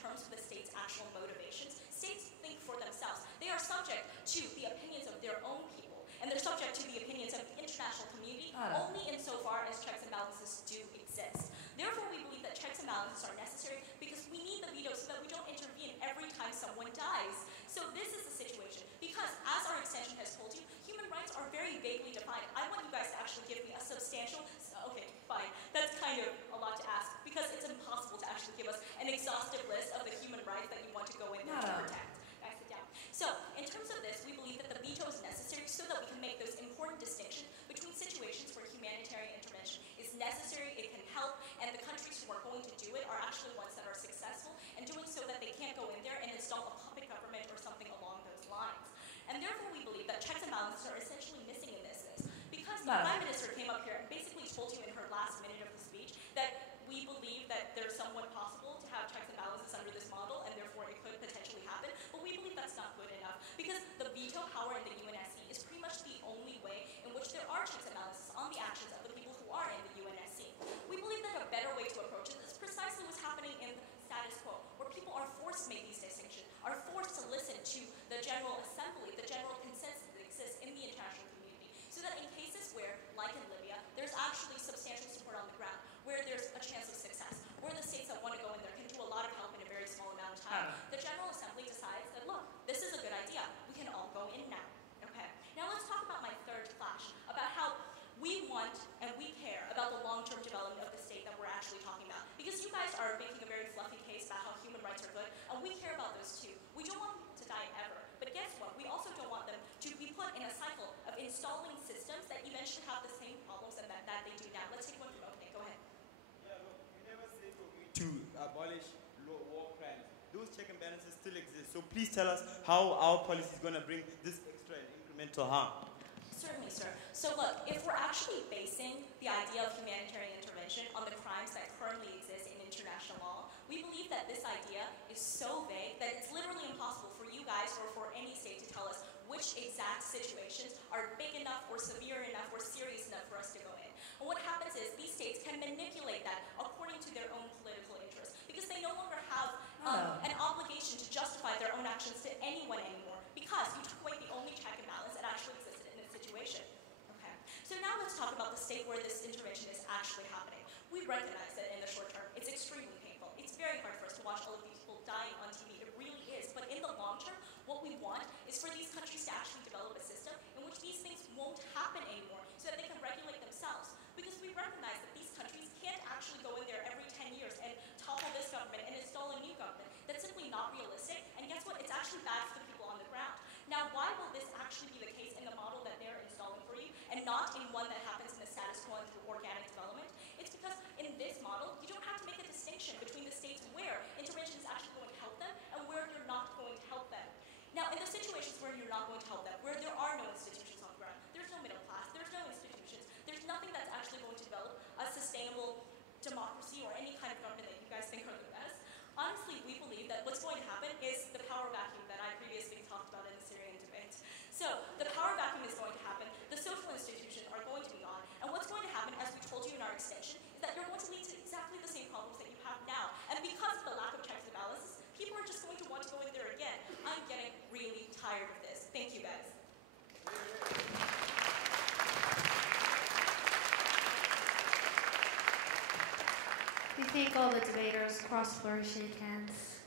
terms of the state's actual motivations. States think for themselves. They are subject to the opinions of their own people, and they're subject to the opinions of the international community only insofar as checks and balances do exist. Therefore, we believe that checks and balances are necessary because we need the veto so that we don't intervene every time someone dies. So this is the situation. Because, as our extension has told you, human rights are very vaguely defined. I want you guys to actually give me a substantial, okay, fine, that's kind of a lot to ask, because it's impossible to actually give us an exhaustive list of the human rights that you want to go in there to protect. Guys, sit down. So, in terms of this, we believe that the veto is necessary so that we can make those important distinctions between situations where humanitarian intervention is necessary, it can help, and the countries who are going to do it are actually ones that are successful, and doing so that they can't go in there and install a puppet government or something along those lines. And therefore, we believe that checks and balances are essentially missing in this because the Prime Minister came up here and basically told you in her last minute of the speech that we believe that there's somewhat possible to have checks and balances under this model, and therefore it could potentially happen. But we believe that's not good enough because the veto power in the UNSC is pretty much the only way in which there are checks and balances on the actions of the people who are in the UNSC. We believe that a better way to approach it is precisely what's happening in the status quo, where people are forced to make these distinctions, are forced to listen to the General Assembly, the general consensus that exists in the international community, so that in cases where, like in Libya, there's actually substantial support on the ground, where there's a chance of success, where the states that want to go in there can do a lot of help in a very small amount of time, the General Assembly decides that, look, this is a good idea, we can all go in now. Okay. Now let's talk about my third flash, about how we want and we care about the long-term development of the state that we're actually talking about. Because you guys are making a very fluffy case about how human rights are good, and we care about those too. We don't want people to die ever, but guess what? We also don't want them to be put in a cycle of installing systems that eventually have the same problems and that they do now. Let's take one from opening. Go ahead. Yeah, look, we never said we're going to abolish war crimes. Those check and balances still exist. So please tell us how our policy is going to bring this extra and incremental harm. Certainly, sir. So look, if we're actually basing the idea of humanitarian intervention on the crimes that currently exist in international law, we believe that this idea is so vague that it's literally impossible for you guys or for any state to tell us which exact situations are big enough or severe enough or serious enough for us to go in. And what happens is these states can manipulate that according to their own political interests because they no longer have an obligation to justify their own actions to anyone anymore because you took away the only check and balance that actually existed in this situation. Okay. So now let's talk about the state where this intervention is actually happening. We recognize that in the short term, it's extremely painful. It's very hard for us to watch all of these people dying on TV. It really is. But in the long term, what we want is for these countries to actually develop a system in which these things won't happen anymore so that they can regulate themselves. Because we recognize that these countries can't actually go in there every 10 years and topple this government and install a new government. That's simply not realistic. And guess what? It's actually bad for the people on the ground. Now, why will this actually be the case in the model that they're installing for you and not in one that happens in the status quo and through organic development? It's because in this model, you don't have to make a distinction between the states where intervention is actually going to help them and where you're not going to help them. Now, in the situations where you're not going to help them, where there are no institutions on the ground, there's no middle class, there's no institutions, there's nothing that's actually going to develop a sustainable democracy or any kind of government that you guys think are the best. Honestly, we believe that what's going to happen is the power vacuum that I previously talked about in the Syrian debate. So the power vacuum is going to happen, the social institutions are going to be gone, and what's going to happen, as we told you in our extension, is that you're going to lead to exactly the same problems that you have now. And because of the lack of checks and balances, people are just going to want to go in there again. I'm getting really tired of this. Thank you, guys. We thank all the debaters. Cross floor, shake hands.